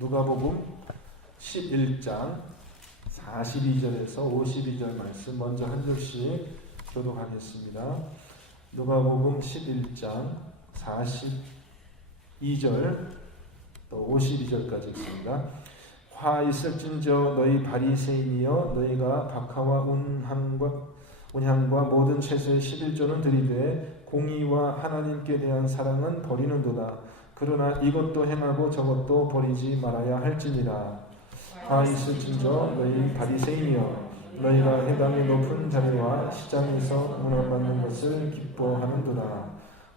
누가복음 11장 42절에서 52절 말씀 먼저 한 절씩 교독하겠습니다. 누가복음 11장 42절 또 52절까지 있습니다. 화 있을진저 너희 바리새인이여 너희가 박하와 운향과 모든 채소의 11조는 들이되 공의와 하나님께 대한 사랑은 버리는도다. 그러나 이것도 행하고 저것도 버리지 말아야 할지니라. 화 있을진저 너희 바리새인이여 너희가 회당의 높은 자리와 시장에서 문안받는 것을 기뻐하는도다.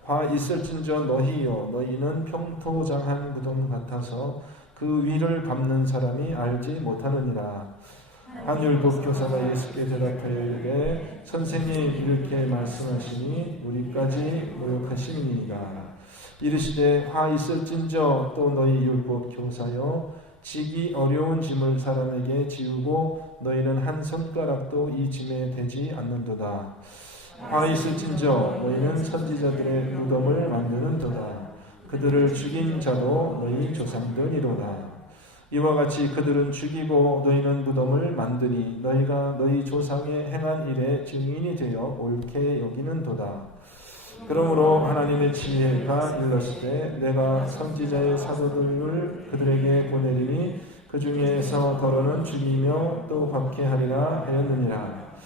화 있을진저 너희여 너희는 평토장한 무덤 같아서 그 위를 밟는 사람이 알지 못하느니라. 한 율법 교사가 예수께 대답하여 이르되 선생님 이렇게 말씀하시니 우리까지 모욕하심이니이다. 이르시되 화 있을진저 또 너희 율법 교사여 지기 어려운 짐을 사람에게 지우고 너희는 한 손가락도 이 짐에 대지 않는도다. 화 있을진저 너희는 선지자들의 무덤을 만드는도다. 그들을 죽인 자도 너희 조상들이로다. 이와 같이 그들은 죽이고 너희는 무덤을 만드니 너희가 너희 조상의 행한 일에 증인이 되어 옳게 여기는도다. 그러므로 하나님의 지혜가 일렀을 때 내가 선지자의 사도들을 그들에게 보내리니 그 중에서 더러는 죽이며 또 박해하리라 하였느니라.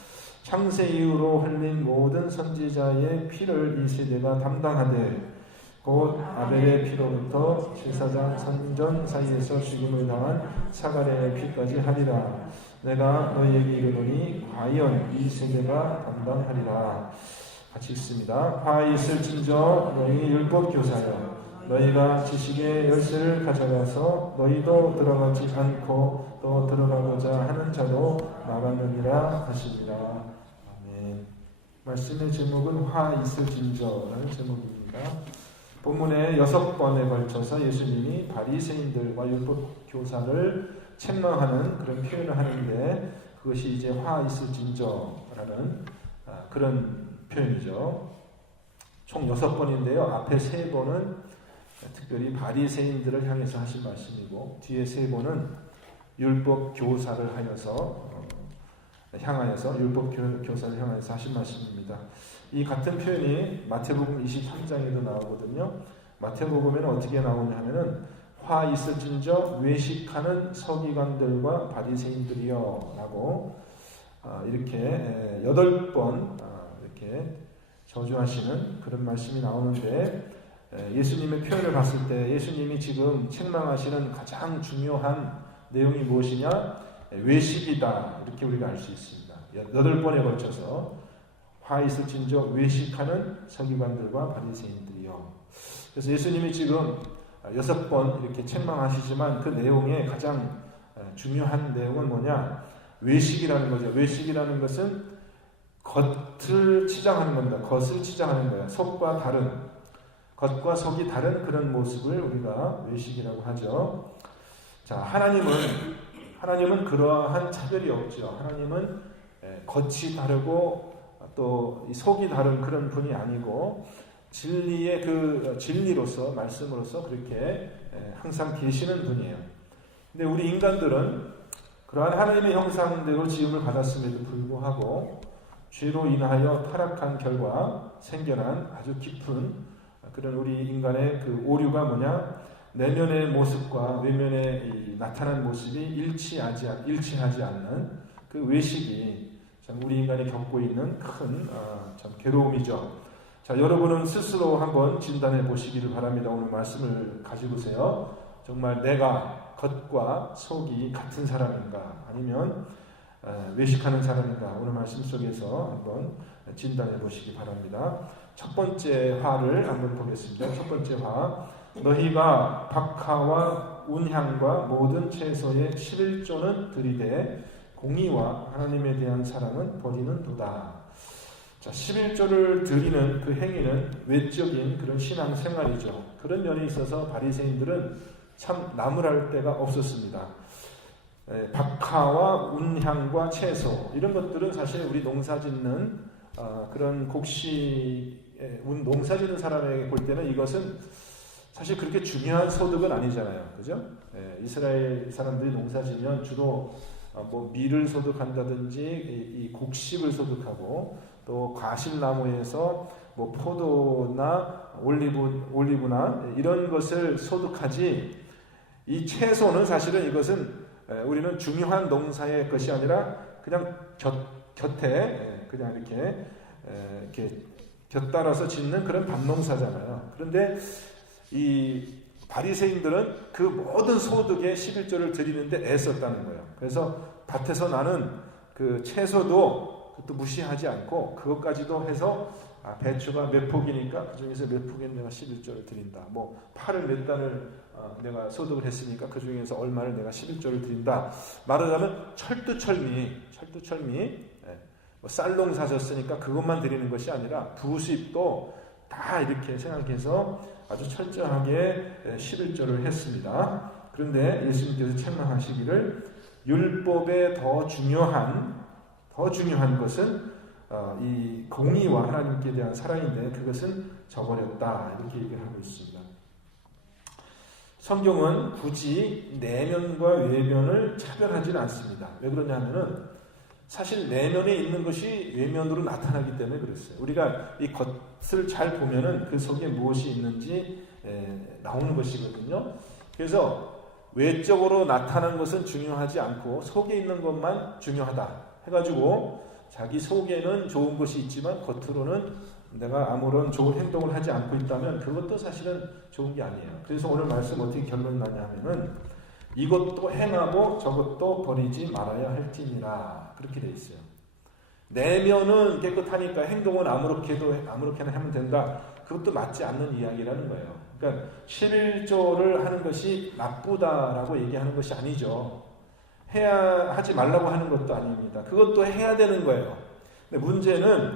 창세 이후로 흘린 모든 선지자의 피를 이 세대가 담당하되 곧 아벨의 피로부터 제사장 선전 사이에서 죽임을 당한 사가랴의 피까지 하리라. 내가 너희에게 이르노니 과연 이 세대가 담당하리라. 같이 읽습니다. 화 있을진저 너희 율법 교사여 너희가 지식의 열쇠를 가져가서 너희도 들어가지 않고 또 들어가고자 하는 자도 나갔느니라 하시니라. 아멘. 말씀의 제목은 화 있을진저라는 제목입니다. 본문에 6번에 걸쳐서 예수님이 바리새인들과 율법 교사를 책망하는 그런 표현을 하는데 그것이 이제 화 있을진저라는 그런 표현이죠. 총 6번인데요. 앞에 3번은 특별히 바리새인들을 향해서 하신 말씀이고 뒤에 3번은 율법 교사를 향하여서 율법 교사를 향하여서 하신 말씀입니다. 이 같은 표현이 마태복음 23장에도 나오거든요. 마태복음에는 어떻게 나오냐 하면은 화 있을진저 외식하는 서기관들과 바리새인들이여 라고 이렇게 8번 이렇게 저주하시는 그런 말씀이 나오는데 예수님의 표현을 봤을 때 예수님이 지금 책망하시는 가장 중요한 내용이 무엇이냐? 외식이다. 이렇게 우리가 알 수 있습니다. 8번에 걸쳐서 화 있을진저 외식하는 서기관들과 바리새인들이요. 그래서 예수님이 지금 6번 이렇게 책망하시지만 그 내용의 가장 중요한 내용은 뭐냐? 외식이라는 거죠. 외식이라는 것은 겉을 치장하는 겁니다. 겉을 치장하는 거예요. 속과 다른, 겉과 속이 다른 그런 모습을 우리가 외식이라고 하죠. 자, 하나님은 그러한 차별이 없죠. 하나님은 겉이 다르고 또 속이 다른 그런 분이 아니고 진리의 그 진리로서 말씀으로서 그렇게 항상 계시는 분이에요. 근데 우리 인간들은 그러한 하나님의 형상대로 지음을 받았음에도 불구하고 죄로 인하여 타락한 결과 생겨난 아주 깊은 그런 우리 인간의 그 오류가 뭐냐? 내면의 모습과 외면에 나타난 모습이 일치하지 않는 그 외식이 참 우리 인간이 겪고 있는 큰 참 괴로움이죠. 자, 여러분은 스스로 한번 진단해 보시기를 바랍니다. 오늘 말씀을 가지고세요. 정말 내가 겉과 속이 같은 사람인가 아니면 외식하는 사람인가 오늘 말씀 속에서 한번 진단해 보시기 바랍니다. 첫 번째 화를 한번 보겠습니다. 첫 번째 화 너희가 박하와 운향과 모든 채소의 11조는 들이되 공의와 하나님에 대한 사랑은 버리는도다. 자, 11조를 드리는 그 행위는 외적인 그런 신앙생활이죠. 그런 면에 있어서 바리새인들은 참 나무랄 데가 없었습니다. 박하와 운향과 채소 이런 것들은 사실 우리 농사짓는 그런 농사짓는 사람에게 볼 때는 이것은 사실 그렇게 중요한 소득은 아니잖아요. 그죠? 이스라엘 사람들이 농사지면 주로 뭐 밀을 소득한다든지 이 곡식을 소득하고 또 과실나무에서 뭐 포도나 올리브나 이런 것을 소득하지, 이 채소는 사실은 이것은 우리는 중요한 농사의 것이 아니라 그냥 곁에 그냥 이렇게 곁따라서 짓는 그런 밭농사잖아요. 그런데 이 바리새인들은 그 모든 소득에 11조를 드리는데 애썼다는 거예요. 그래서 밭에서 나는 그 채소도 그것도 무시하지 않고 그것까지도 해서 배추가 몇 폭이니까 그 중에서 몇 폭엔 내가 11조를 드린다. 뭐 파를 몇 단을 내가 소득을 했으니까 그 중에서 얼마를 내가 11조를 드린다. 말하자면 철두철미 뭐 쌀농 사셨으니까 그것만 드리는 것이 아니라 부수입도 다 이렇게 생각해서 아주 철저하게 11조를 했습니다. 그런데 예수님께서 책망하시기를 율법에 더 중요한 것은 이 공의와 하나님께 대한 사랑인데 그것은 저버렸다, 이렇게 얘기를 하고 있습니다. 성경은 굳이 내면과 외면을 차별하지는 않습니다. 왜 그러냐면은 사실 내면에 있는 것이 외면으로 나타나기 때문에 그랬어요. 우리가 이 겉을 잘 보면은 그 속에 무엇이 있는지 나오는 것이거든요. 그래서 외적으로 나타나는 것은 중요하지 않고 속에 있는 것만 중요하다 해가지고 자기 속에는 좋은 것이 있지만 겉으로는 내가 아무런 좋은 행동을 하지 않고 있다면 그것도 사실은 좋은 게 아니에요. 그래서 오늘 말씀 어떻게 결론이 나냐 하면은 이것도 행하고 저것도 버리지 말아야 할지니라, 그렇게 돼 있어요. 내면은 깨끗하니까 행동은 아무렇게나 하면 된다. 그것도 맞지 않는 이야기라는 거예요. 그러니까 11조를 하는 것이 나쁘다라고 얘기하는 것이 아니죠. 하지 말라고 하는 것도 아닙니다. 그것도 해야 되는 거예요. 근데 문제는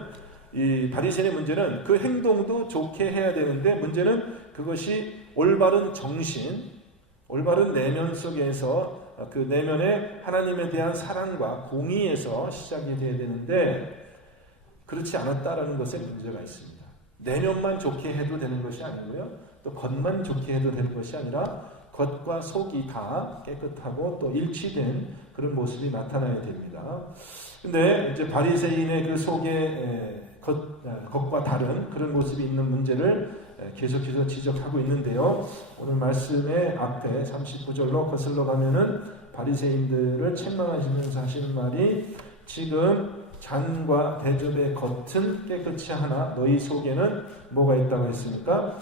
이 바리새인의 문제는 그 행동도 좋게 해야 되는데 문제는 그것이 올바른 정신, 올바른 내면 속에서 그 내면에 하나님에 대한 사랑과 공의에서 시작이 돼야 되는데 그렇지 않았다라는 것에 문제가 있습니다. 내면만 좋게 해도 되는 것이 아니고요. 또 겉만 좋게 해도 되는 것이 아니라 겉과 속이 다 깨끗하고 또 일치된 그런 모습이 나타나야 됩니다. 근데 이제 바리새인의 그 속에 겉과 다른 그런 모습이 있는 문제를 계속해서 지적하고 있는데요. 오늘 말씀의 앞에 39절로 거슬러 가면은 바리새인들을 책망하시면서 하시는 말이 지금 잔과 대접의 겉은 깨끗이 하나 너희 속에는 뭐가 있다고 했습니까?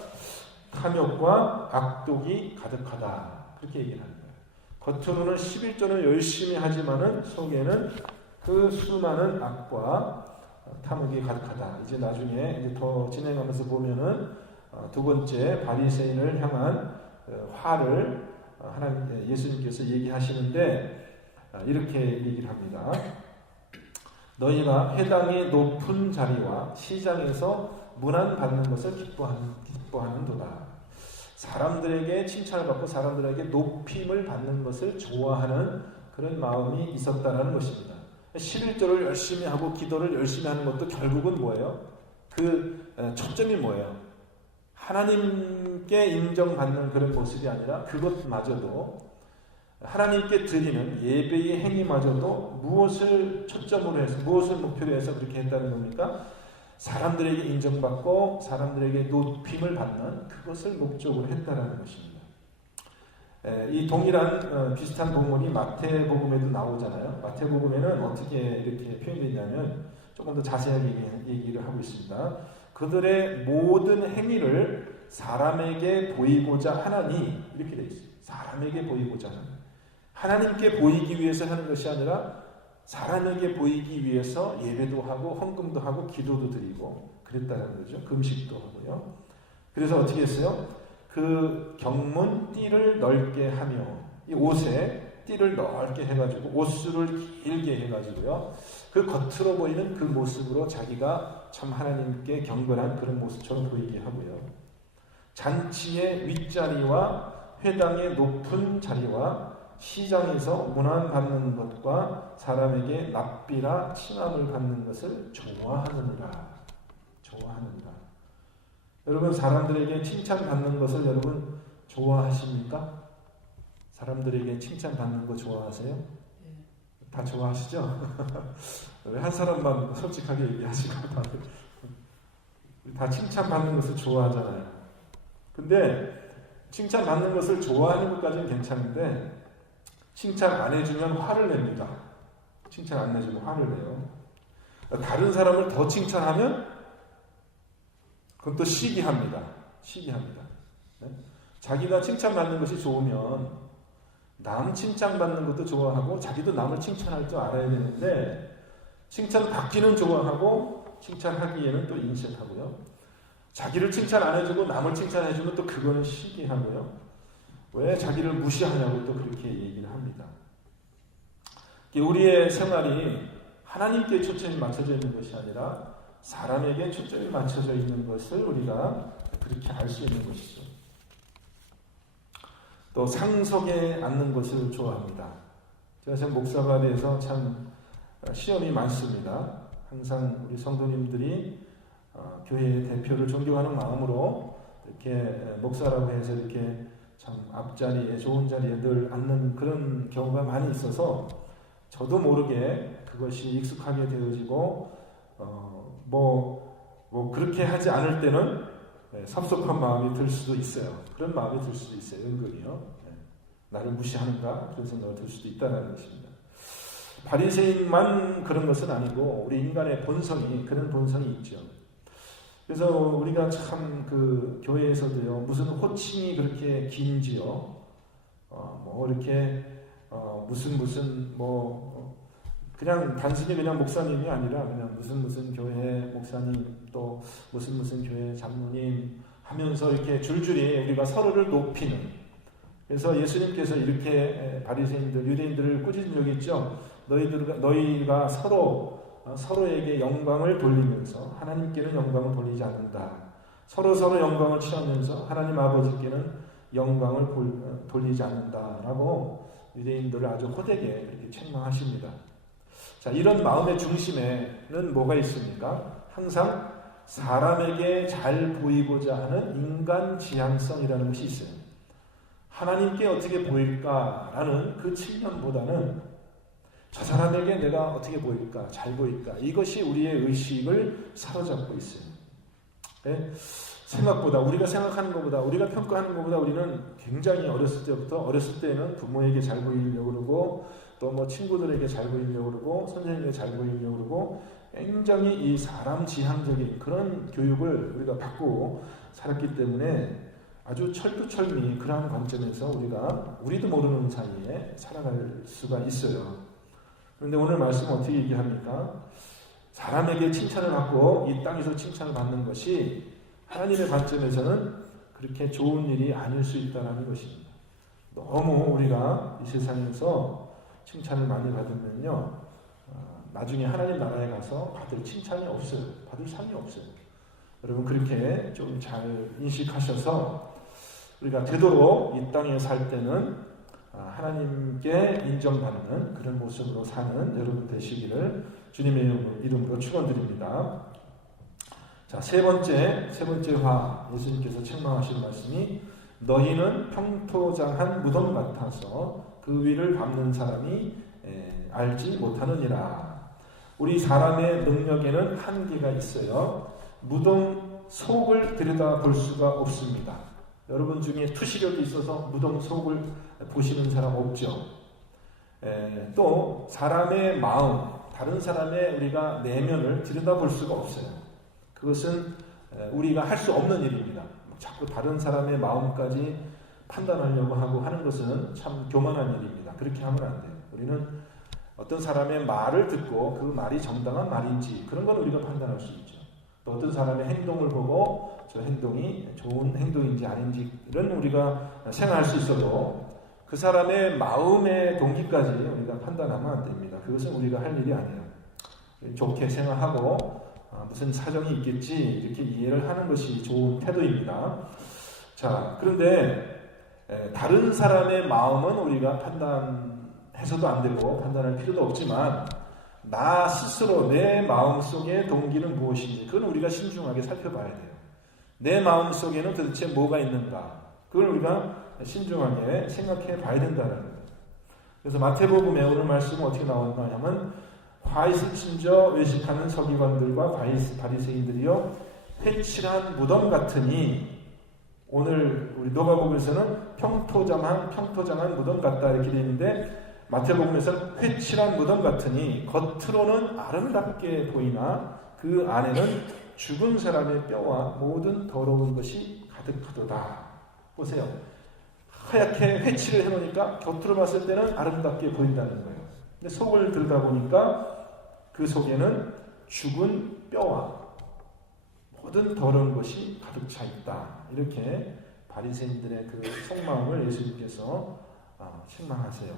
탐욕과 악독이 가득하다. 그렇게 얘기를 하는 거예요. 겉으로는 11조는 열심히 하지만은 속에는 그 수많은 악과 탐욕이 가득하다. 이제 나중에 이제 더 진행하면서 보면은 두 번째 바리새인을 향한 화를 하나님 예수님께서 얘기하시는데 이렇게 얘기를 합니다. 너희가 회당의 높은 자리와 시장에서 문안받는 것을 기뻐하는도다. 사람들에게 칭찬을 받고 사람들에게 높임을 받는 것을 좋아하는 그런 마음이 있었다는 것입니다. 11조를 열심히 하고 기도를 열심히 하는 것도 결국은 뭐예요? 그 초점이 뭐예요? 하나님께 인정받는 그런 모습이 아니라 그것마저도 하나님께 드리는 예배의 행위마저도 무엇을 초점으로 해서 무엇을 목표로 해서 그렇게 했다는 겁니까? 사람들에게 인정받고 사람들에게 높임을 받는 그것을 목적으로 했다는 것입니다. 이 동일한 비슷한 동물이 마태복음에도 나오잖아요. 마태복음에는 어떻게 이렇게 표현되어 있냐면 조금 더 자세하게 얘기를 하고 있습니다. 그들의 모든 행위를 사람에게 보이고자 하나니, 이렇게 되어 있어요. 사람에게 보이고자 하나니. 하나님께 보이기 위해서 하는 것이 아니라 사람에게 보이기 위해서 예배도 하고 헌금도 하고 기도도 드리고 그랬다는 거죠. 금식도 하고요. 그래서 어떻게 했어요? 그 경문 띠를 넓게 하며 이 옷에 띠를 넓게 해가지고 옷수를 길게 해가지고요. 그 겉으로 보이는 그 모습으로 자기가 참 하나님께 경건한 그런 모습처럼 보이게 하고요. 잔치의 윗자리와 회당의 높은 자리와 시장에서 문안받는 것과 사람에게 납비라 칭함을 받는 것을 좋아하느니라. 여러분 사람들에게 칭찬받는 것을 여러분 좋아하십니까? 사람들에게 칭찬받는 거 좋아하세요? 다 좋아하시죠? 왜 한 사람만 솔직하게 얘기하시고 다 칭찬받는 것을 좋아하잖아요. 근데 칭찬받는 것을 좋아하는 것까지는 괜찮은데 칭찬 안 해주면 화를 냅니다. 칭찬 안 해주면 화를 내요. 다른 사람을 더 칭찬하면 그건 또 시기합니다. 시기합니다. 네? 자기가 칭찬받는 것이 좋으면 남 칭찬받는 것도 좋아하고 자기도 남을 칭찬할 줄 알아야 되는데 칭찬받기는 좋아하고 칭찬하기에는 또 인색하고요. 자기를 칭찬 안 해주고 남을 칭찬해주면 또 그거는 시기하고요. 왜 자기를 무시하냐고 또 그렇게 얘기를 합니다. 우리의 생활이 하나님께 초점이 맞춰져 있는 것이 아니라 사람에게 초점이 맞춰져 있는 것을 우리가 그렇게 알 수 있는 것이죠. 또 상석에 앉는 것을 좋아합니다. 제가 지금 목사가 돼서 참 시험이 많습니다. 항상 우리 성도님들이 교회의 대표를 존경하는 마음으로 이렇게 목사라고 해서 이렇게 참 앞자리에 좋은 자리에 늘 앉는 그런 경우가 많이 있어서 저도 모르게 그것이 익숙하게 되어지고 그렇게 하지 않을 때는 섭섭한 마음이 들 수도 있어요. 그런 마음이 들 수도 있어요. 은근히요. 나를 무시하는가? 그런 생각이 들 수도 있다는 것입니다. 바리새인만 그런 것은 아니고 우리 인간의 본성이 그런 본성이 있죠. 그래서 우리가 참 그 교회에서도요 무슨 호칭이 그렇게 긴지요. 이렇게 그냥 단순히 그냥 목사님이 아니라 그냥 무슨 교회 목사님 또 무슨 교회 장로님 하면서 이렇게 줄줄이 우리가 서로를 높이는. 그래서 예수님께서 이렇게 바리새인들 유대인들을 꾸짖은 적이 있죠. 너희가 서로에게 영광을 돌리면서 하나님께는 영광을 돌리지 않는다. 서로 영광을 취하면서 하나님 아버지께는 영광을 돌리지 않는다라고 유대인들을 아주 호되게 이렇게 책망하십니다. 자, 이런 마음의 중심에는 뭐가 있습니까? 항상 사람에게 잘 보이고자 하는 인간 지향성이라는 것이 있어요. 하나님께 어떻게 보일까라는 그 측면보다는 저 사람에게 내가 어떻게 보일까, 잘 보일까, 이것이 우리의 의식을 사로잡고 있어요. 네? 생각보다 우리가 생각하는 것보다 우리가 평가하는 것보다 우리는 굉장히 어렸을 때는 부모에게 잘 보이려고 그러고 또 친구들에게 잘 보이려고 그러고 선생님에게 잘 보이려고 그러고 굉장히 이 사람 지향적인 그런 교육을 우리가 받고 살았기 때문에 아주 철두철미 그러한 관점에서 우리도 모르는 사이에 살아갈 수가 있어요. 그런데 오늘 말씀은 어떻게 얘기합니까? 사람에게 칭찬을 받고 이 땅에서 칭찬을 받는 것이 하나님의 관점에서는 그렇게 좋은 일이 아닐 수 있다는 것입니다. 너무 우리가 이 세상에서 칭찬을 많이 받으면요, 나중에 하나님 나라에 가서 받을 칭찬이 없어요. 받을 상이 없어요. 여러분 그렇게 좀 잘 인식하셔서 우리가 되도록 이 땅에 살 때는 하나님께 인정받는 그런 모습으로 사는 여러분 되시기를 주님의 이름으로 축원드립니다. 자, 세 번째 화 예수님께서 책망하신 말씀이 너희는 평토장한 무덤 같아서 그 위를 밟는 사람이 알지 못하느니라. 우리 사람의 능력에는 한계가 있어요. 무덤 속을 들여다볼 수가 없습니다. 여러분 중에 투시력이 있어서 무덤 속을 보시는 사람 없죠. 또 사람의 마음, 다른 사람의 우리가 내면을 들여다볼 수가 없어요. 그것은 우리가 할 수 없는 일입니다. 자꾸 다른 사람의 마음까지 판단하려고 하고 하는 것은 참 교만한 일입니다. 그렇게 하면 안 돼요. 우리는 어떤 사람의 말을 듣고 그 말이 정당한 말인지 그런 건 우리가 판단할 수 있죠. 또 어떤 사람의 행동을 보고 저 행동이 좋은 행동인지 아닌지는 우리가 생각할 수 있어도 그 사람의 마음의 동기까지 우리가 판단하면 안 됩니다. 그것은 우리가 할 일이 아니에요. 좋게 생각하고 무슨 사정이 있겠지 이렇게 이해를 하는 것이 좋은 태도입니다. 자, 그런데 다른 사람의 마음은 우리가 판단해서도 안 되고 판단할 필요도 없지만 나 스스로 내 마음속의 동기는 무엇인지 그건 우리가 신중하게 살펴봐야 돼요. 내 마음 속에는 도대체 뭐가 있는가? 그걸 우리가 신중하게 생각해 봐야 된다는 거예요. 그래서 마태복음에 오늘 말씀은 어떻게 나오는가 하면 화 있을 진저 외식하는 서기관들과 바리새인들이여 회칠한 무덤 같으니, 오늘 우리 누가복음에서는 평토장한 무덤 같다 이렇게 되어 있는데, 마태복음에서는 회칠한 무덤 같으니 겉으로는 아름답게 보이나 그 안에는 죽은 사람의 뼈와 모든 더러운 것이 가득하도다. 보세요. 하얗게 회칠을 해놓으니까 겉으로 봤을 때는 아름답게 보인다는 거예요. 근데 속을 들여다보니까 그 속에는 죽은 뼈와 모든 더러운 것이 가득 차 있다. 이렇게 바리새인들의 그 속마음을 예수님께서 책망하세요.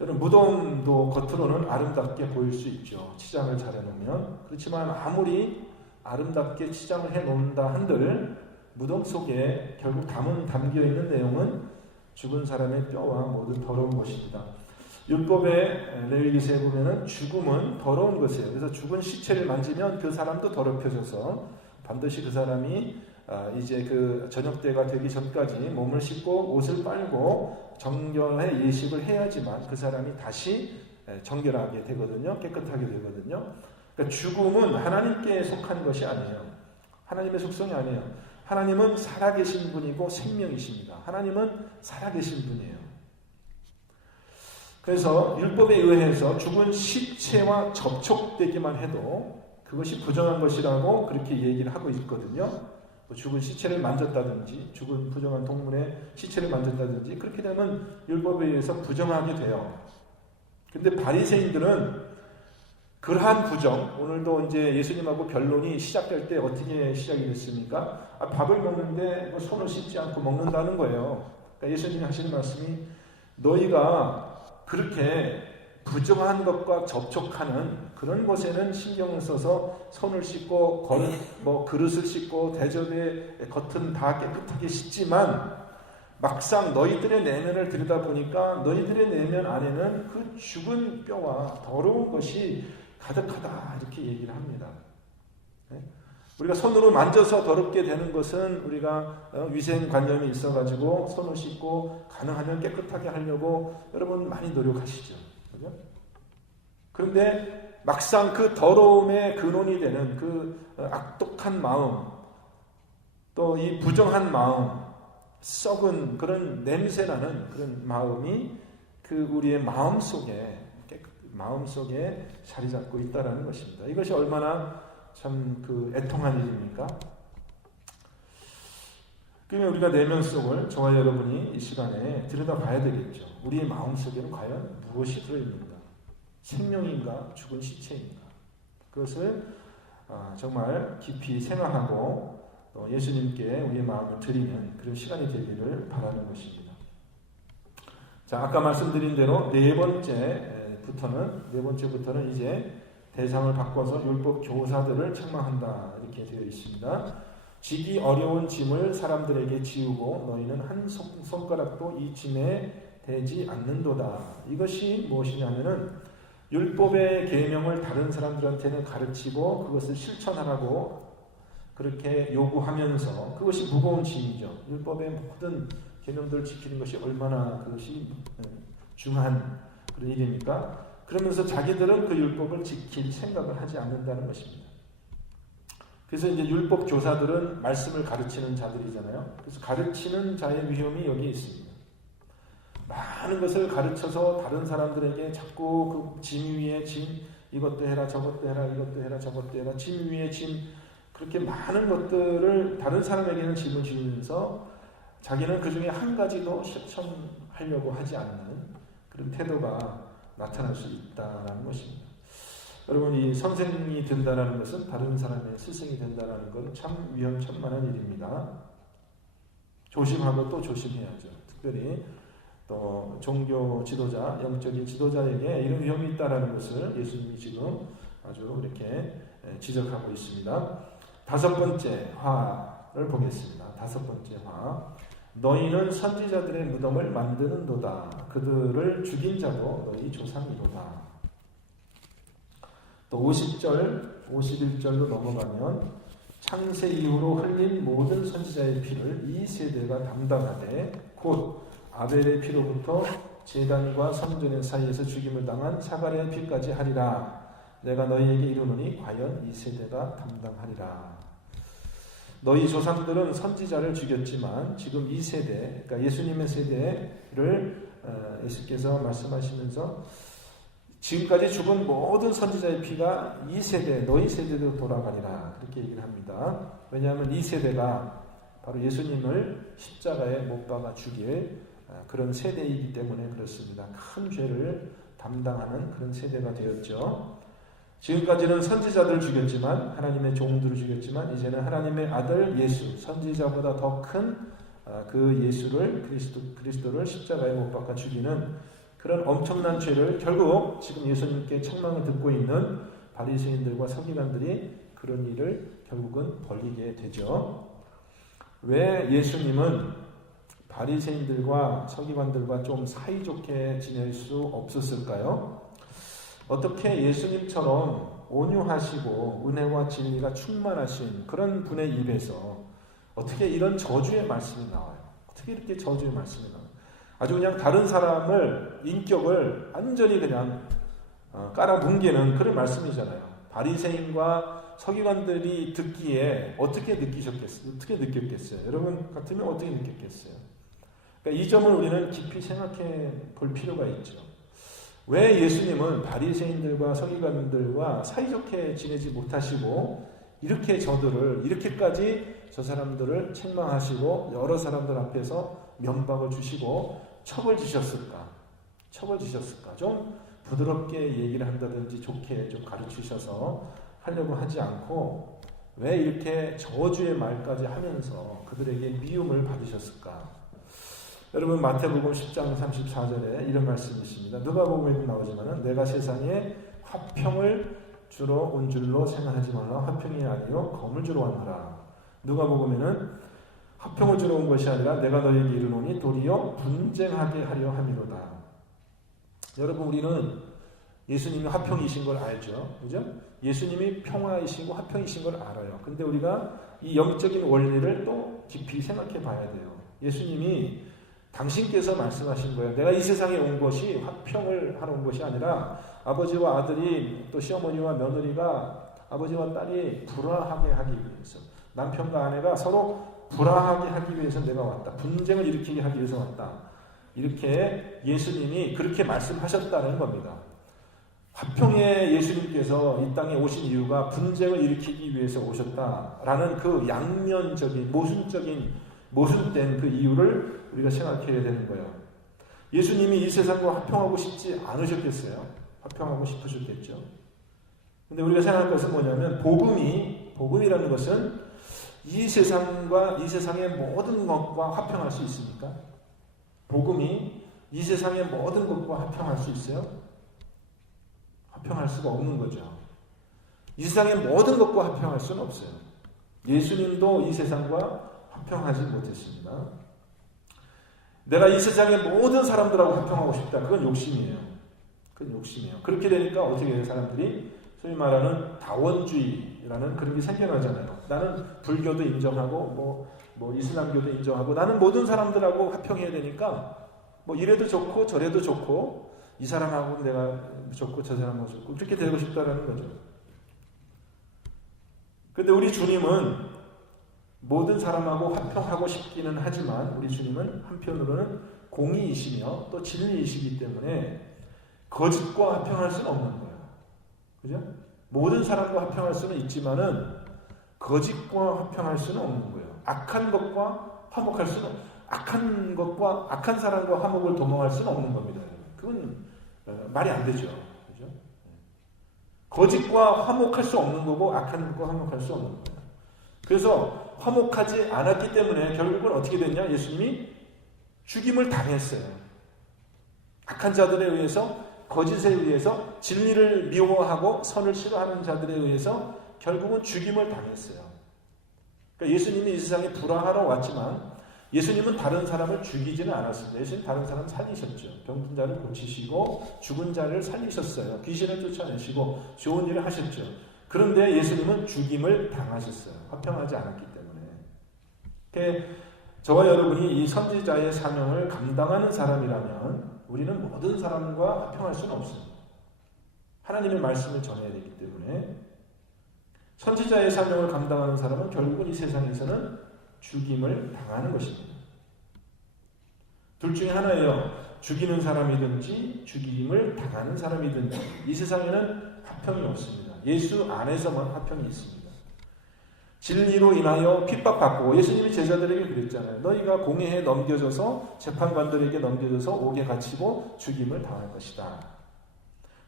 여러분, 무덤도 겉으로는 아름답게 보일 수 있죠. 치장을 잘 해놓으면. 그렇지만 아무리 아름답게 치장을 해놓는다 한들 무덤 속에 결국 담겨있는 내용은 죽은 사람의 뼈와 모든 더러운 것입니다. 율법의 레위기서에 보면은 죽음은 더러운 것이에요. 그래서 죽은 시체를 만지면 그 사람도 더럽혀져서 반드시 그 사람이 이제 그 저녁 때가 되기 전까지 몸을 씻고 옷을 빨고 정결의 예식을 해야지만 그 사람이 다시 정결하게 되거든요. 깨끗하게 되거든요. 그러니까 죽음은 하나님께 속한 것이 아니에요. 하나님의 속성이 아니에요. 하나님은 살아계신 분이고 생명이십니다. 하나님은 살아계신 분이에요. 그래서 율법에 의해서 죽은 시체와 접촉되기만 해도 그것이 부정한 것이라고 그렇게 얘기를 하고 있거든요. 죽은 시체를 만졌다든지 죽은 부정한 동물의 시체를 만졌다든지 그렇게 되면 율법에 의해서 부정하게 돼요. 근데 바리새인들은 그러한 부정, 오늘도 이제 예수님하고 변론이 시작될 때 어떻게 시작이 됐습니까? 밥을 먹는데 뭐 손을 씻지 않고 먹는다는 거예요. 그러니까 예수님이 하시는 말씀이 너희가 그렇게 부정한 것과 접촉하는 그런 것에는 신경을 써서 손을 씻고 그릇을 씻고 대접의 겉은 다 깨끗하게 씻지만 막상 너희들의 내면을 들여다보니까 너희들의 내면 안에는 그 죽은 뼈와 더러운 것이 가득하다 이렇게 얘기를 합니다. 우리가 손으로 만져서 더럽게 되는 것은 우리가 위생관념이 있어가지고 손을 씻고 가능하면 깨끗하게 하려고 여러분 많이 노력하시죠. 그죠? 그런데 막상 그 더러움의 근원이 되는 그 악독한 마음, 또 이 부정한 마음, 썩은 그런 냄새나는 그런 마음이 그 우리의 마음 속에 자리 잡고 있다라는 것입니다. 이것이 얼마나 참 그 애통한 일입니까? 그러면 우리가 내면 속을 저와 여러분이 이 시간에 들여다봐야 되겠죠. 우리의 마음 속에는 과연 무엇이 들어있는가? 생명인가? 죽은 시체인가? 그것을 정말 깊이 생각하고 또 예수님께 우리의 마음을 드리는 그런 시간이 되기를 바라는 것입니다. 자, 아까 말씀드린 대로 네 번째부터는 이제 대상을 바꿔서 율법 교사들을 책망한다 이렇게 되어 있습니다. 지기 어려운 짐을 사람들에게 지우고 너희는 한 손가락도 이 짐에 대지 않는도다. 이것이 무엇이냐면은 율법의 계명을 다른 사람들한테는 가르치고 그것을 실천하라고 그렇게 요구하면서 그것이 무거운 짐이죠. 율법의 모든 계명들을 지키는 것이 얼마나 그것이 중한 그런 일입니까? 그러면서 자기들은 그 율법을 지킬 생각을 하지 않는다는 것입니다. 그래서 이제 율법 교사들은 말씀을 가르치는 자들이잖아요. 그래서 가르치는 자의 위험이 여기에 있습니다. 많은 것을 가르쳐서 다른 사람들에게 자꾸 그 짐 위에 짐, 이것도 해라, 저것도 해라, 이것도 해라, 저것도 해라, 짐 위에 짐, 그렇게 많은 것들을 다른 사람에게는 짐을 지면서 자기는 그 중에 한 가지도 실천하려고 하지 않는 그런 태도가 나타날 수 있다는 것입니다. 여러분, 이 선생이 된다는 것은 다른 사람의 스승이 된다는 건 참 위험천만한 일입니다. 조심하고 또 조심해야죠. 특별히 또 종교 지도자, 영적인 지도자에게 이런 위험이 있다는 것을 예수님이 지금 아주 이렇게 지적하고 있습니다. 다섯 번째 화를 보겠습니다. 다섯 번째 화. 너희는 선지자들의 무덤을 만드는도다. 그들을 죽인 자도 너희 조상이로다. 또 50절, 51절로 넘어가면 창세 이후로 흘린 모든 선지자의 피를 이 세대가 담당하되 곧 아벨의 피로부터 제단과 성전의 사이에서 죽임을 당한 사가랴의 피까지 하리라. 내가 너희에게 이르노니 과연 이 세대가 담당하리라. 너희 조상들은 선지자를 죽였지만 지금 이 세대, 그러니까 예수님의 세대를 예수께서 말씀하시면서 지금까지 죽은 모든 선지자의 피가 이 세대, 너희 세대도 돌아가리라. 그렇게 얘기를 합니다. 왜냐하면 이 세대가 바로 예수님을 십자가에 못 박아 죽일 그런 세대이기 때문에 그렇습니다. 큰 죄를 담당하는 그런 세대가 되었죠. 지금까지는 선지자들을 죽였지만, 하나님의 종들을 죽였지만, 이제는 하나님의 아들 예수, 선지자보다 더 큰 그 예수를, 그리스도를 십자가에 못 박아 죽이는 그런 엄청난 죄를 결국 지금 예수님께 책망을 듣고 있는 바리새인들과 서기관들이 그런 일을 결국은 벌이게 되죠. 왜 예수님은 바리새인들과 서기관들과 좀 사이좋게 지낼 수 없었을까요? 어떻게 예수님처럼 온유하시고 은혜와 진리가 충만하신 그런 분의 입에서 어떻게 이런 저주의 말씀이 나와요? 어떻게 이렇게 저주의 말씀이 나와요? 아주 그냥 다른 사람을, 인격을 완전히 그냥 깔아뭉개는 그런 말씀이잖아요. 바리새인과 서기관들이 듣기에 어떻게 느끼셨겠어요? 어떻게 느꼈겠어요? 여러분 같으면 어떻게 느꼈겠어요? 그러니까 이 점을 우리는 깊이 생각해 볼 필요가 있죠. 왜 예수님은 바리새인들과 서기관들과 사이좋게 지내지 못하시고 이렇게 저들을, 이렇게까지 저 사람들을 책망하시고 여러 사람들 앞에서 면박을 주시고 척을 지셨을까? 좀 부드럽게 얘기를 한다든지 좋게 좀 가르치셔서 하려고 하지 않고 왜 이렇게 저주의 말까지 하면서 그들에게 미움을 받으셨을까? 여러분 마태복음 10장 34절에 이런 말씀이 있습니다. 누가복음에도 나오지만 내가 세상에 화평을 주러 온 줄로 생각하지 말라. 화평이 아니요 검을 주러 왔노라. 누가복음에는 화평을 주러 온 것이 아니라 내가 너희에게 이르노니 도리어 분쟁하게 하려 함이로다. 여러분 우리는 예수님이 화평이신 걸 알죠. 그죠? 예수님이 평화이시고 화평이신 걸 알아요. 근데 우리가 이 영적인 원리를 또 깊이 생각해 봐야 돼요. 예수님이 당신께서 말씀하신 거예요. 내가 이 세상에 온 것이 화평을 하러 온 것이 아니라 아버지와 아들이 또 시어머니와 며느리가 아버지와 딸이 불화하게 하기 위해서 남편과 아내가 서로 불화하게 하기 위해서 내가 왔다. 분쟁을 일으키게 하기 위해서 왔다. 이렇게 예수님이 그렇게 말씀하셨다는 겁니다. 화평의 예수님께서 이 땅에 오신 이유가 분쟁을 일으키기 위해서 오셨다라는 그 양면적인 모순된 그 이유를 우리가 생각해야 되는 거예요. 예수님이 이 세상과 화평하고 싶지 않으셨겠어요? 화평하고 싶으셨겠죠. 근데 우리가 생각할 것은 뭐냐면 복음이라는 것은 이 세상과 이 세상의 모든 것과 화평할 수 있습니까? 복음이 이 세상의 모든 것과 화평할 수 있어요? 화평할 수가 없는 거죠. 이 세상의 모든 것과 화평할 수는 없어요. 예수님도 이 세상과 화평하지 못했습니다. 내가 이 세상의 모든 사람들하고 화평하고 싶다. 그건 욕심이에요. 그렇게 되니까 어떻게 해요? 사람들이 소위 말하는 다원주의라는 그런 게 생겨나잖아요. 나는 불교도 인정하고 뭐 이슬람교도 인정하고 나는 모든 사람들하고 화평해야 되니까 뭐 이래도 좋고 저래도 좋고 이 사람하고 내가 좋고 저 사람하고 좋고 그렇게 되고 싶다라는 거죠. 근데 우리 주님은 모든 사람하고 화평하고 싶기는 하지만 우리 주님은 한편으로는 공의이시며 또 진리이시기 때문에 거짓과 화평할 수는 없는 거예요. 그죠? 모든 사람과 화평할 수는 있지만은 거짓과 화평할 수는 없는 거예요. 악한 것과 화목할 수는, 악한 사람과 화목을 도모할 수는 없는 겁니다. 그건 말이 안 되죠. 그죠? 거짓과 화목할 수 없는 거고 악한 것과 화목할 수 없는 거예요. 그래서 화목하지 않았기 때문에 결국은 어떻게 됐냐? 예수님이 죽임을 당했어요. 악한 자들에 의해서, 거짓에 의해서, 진리를 미워하고 선을 싫어하는 자들에 의해서 결국은 죽임을 당했어요. 그러니까 예수님이 이 세상에 불화하러 왔지만 예수님은 다른 사람을 죽이지는 않았습니다. 예수님 다른 사람 살리셨죠. 병든 자를 고치시고 죽은 자를 살리셨어요. 귀신을 쫓아내시고 좋은 일을 하셨죠. 그런데 예수님은 죽임을 당하셨어요. 화평하지 않았기 때문에. 저와 여러분이 이 선지자의 사명을 감당하는 사람이라면 우리는 모든 사람과 화평할 수는 없습니다. 하나님의 말씀을 전해야 되기 때문에 선지자의 사명을 감당하는 사람은 결국은 이 세상에서는 죽임을 당하는 것입니다. 둘 중에 하나예요. 죽이는 사람이든지 죽임을 당하는 사람이든지 이 세상에는 화평이 없습니다. 예수 안에서만 화평이 있습니다. 진리로 인하여 핍박받고 예수님이 제자들에게 그랬잖아요. 너희가 공회에 넘겨져서 재판관들에게 넘겨져서 옥에 갇히고 죽임을 당할 것이다.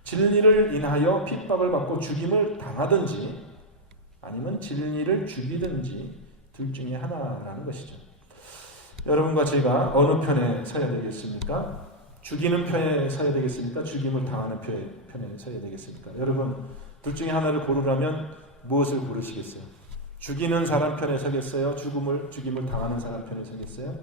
진리를 인하여 핍박을 받고 죽임을 당하든지 아니면 진리를 죽이든지 둘 중에 하나라는 것이죠. 여러분과 제가 어느 편에 서야 되겠습니까? 죽이는 편에 서야 되겠습니까? 죽임을 당하는 편에 서야 되겠습니까? 여러분 둘 중에 하나를 고르라면 무엇을 고르시겠어요? 죽이는 사람 편에 서겠어요? 죽임을 당하는 사람 편에 서겠어요?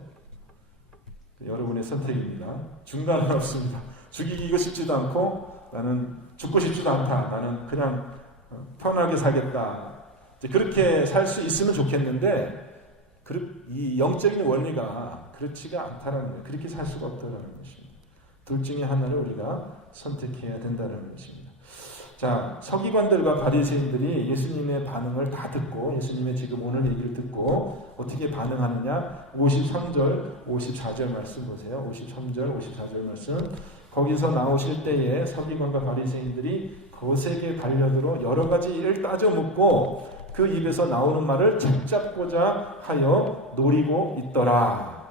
여러분의 선택입니다. 중간은 없습니다. 죽이기가 싶지도 않고 나는 죽고 싶지도 않다. 나는 그냥 편하게 살겠다. 그렇게 살 수 있으면 좋겠는데 이 영적인 원리가 그렇지가 않다는 거예요. 그렇게 살 수가 없다는 것입니다. 둘 중에 하나를 우리가 선택해야 된다는 것입니다. 자, 서기관들과 바리새인들이 예수님의 반응을 다 듣고 예수님의 지금 오늘 얘기를 듣고 어떻게 반응하느냐 53절 54절 말씀 보세요. 53절 54절 말씀 거기서 나오실 때에 서기관과 바리새인들이 거세게 달려들어 여러 가지 일을 따져 묻고 그 입에서 나오는 말을 잡고자 하여 노리고 있더라.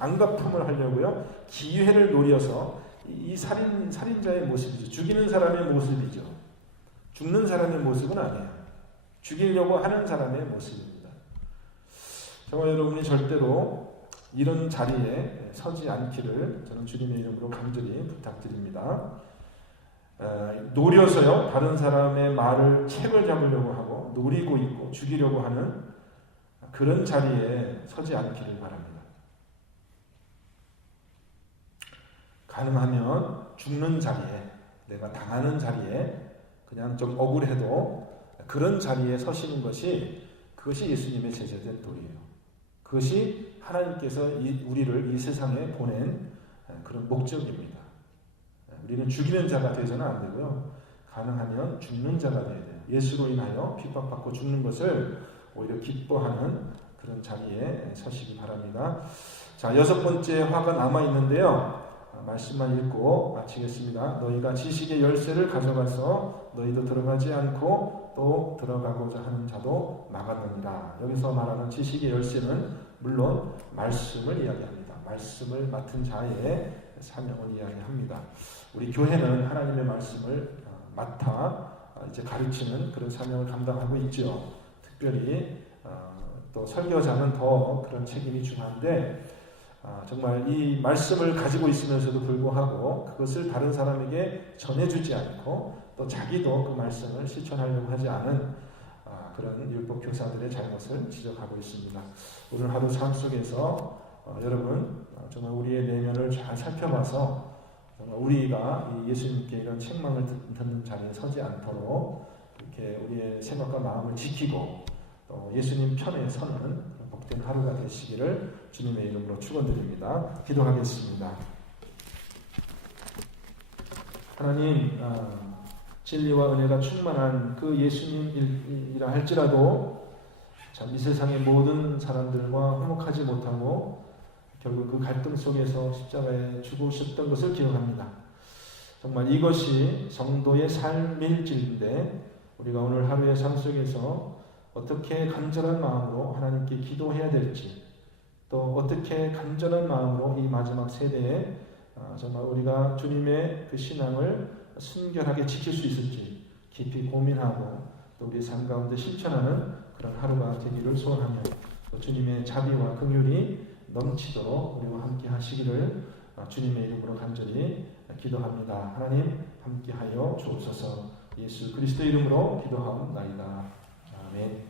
안갚음을 하려고요. 기회를 노려서 이 살인자의 모습이죠. 죽이는 사람의 모습이죠. 죽는 사람의 모습은 아니에요. 죽이려고 하는 사람의 모습입니다. 저와 여러분이 절대로 이런 자리에 서지 않기를 저는 주님의 이름으로 간절히 부탁드립니다. 노려서요. 다른 사람의 말을 책을 잡으려고 하고 노리고 있고 죽이려고 하는 그런 자리에 서지 않기를 바랍니다. 가능하면 죽는 자리에 내가 당하는 자리에 그냥 좀 억울해도 그런 자리에 서시는 것이 그것이 예수님의 제자된 도리예요. 그것이 하나님께서 우리를 이 세상에 보낸 그런 목적입니다. 우리는 죽이는 자가 되서는 안 되고요. 가능하면 죽는 자가 돼야 돼요. 예수로 인하여 핍박받고 죽는 것을 오히려 기뻐하는 그런 자리에 서시기 바랍니다. 자, 6번째 화가 남아있는데요. 말씀만 읽고 마치겠습니다. 너희가 지식의 열쇠를 가져가서 너희도 들어가지 않고 또 들어가고자 하는 자도 막았느니라. 여기서 말하는 지식의 열쇠는 물론 말씀을 이야기합니다. 말씀을 맡은 자의 사명을 이야기합니다. 우리 교회는 하나님의 말씀을 맡아 이제 가르치는 그런 사명을 감당하고 있죠. 특별히 또 설교자는 더 그런 책임이 중요한데 정말 이 말씀을 가지고 있으면서도 불구하고 그것을 다른 사람에게 전해주지 않고 또 자기도 그 말씀을 실천하려고 하지 않은 그런 율법 교사들의 잘못을 지적하고 있습니다. 오늘 하루 삶 속에서 여러분 정말 우리의 내면을 잘 살펴봐서 정말 우리가 예수님께 이런 책망을 듣는 자리에 서지 않도록 이렇게 우리의 생각과 마음을 지키고 또 예수님 편에 서는 복된 하루가 되시기를 주님의 이름으로 축원드립니다. 기도하겠습니다. 하나님, 진리와 은혜가 충만한 그 예수님이라 할지라도 참 이 세상의 모든 사람들과 화목하지 못하고 결국 그 갈등 속에서 십자가에 죽으셨던 것을 기억합니다. 정말 이것이 성도의 삶일지인데 우리가 오늘 하루의 삶 속에서 어떻게 간절한 마음으로 하나님께 기도해야 될지 또 어떻게 간절한 마음으로 이 마지막 세대에 정말 우리가 주님의 그 신앙을 순결하게 지킬 수 있을지 깊이 고민하고 또 우리 삶 가운데 실천하는 그런 하루가 되기를 소원하며 또 주님의 자비와 긍휼이 넘치도록 우리와 함께 하시기를 주님의 이름으로 간절히 기도합니다. 하나님 함께하여 주옵소서. 예수 그리스도 이름으로 기도하옵나이다. 아멘.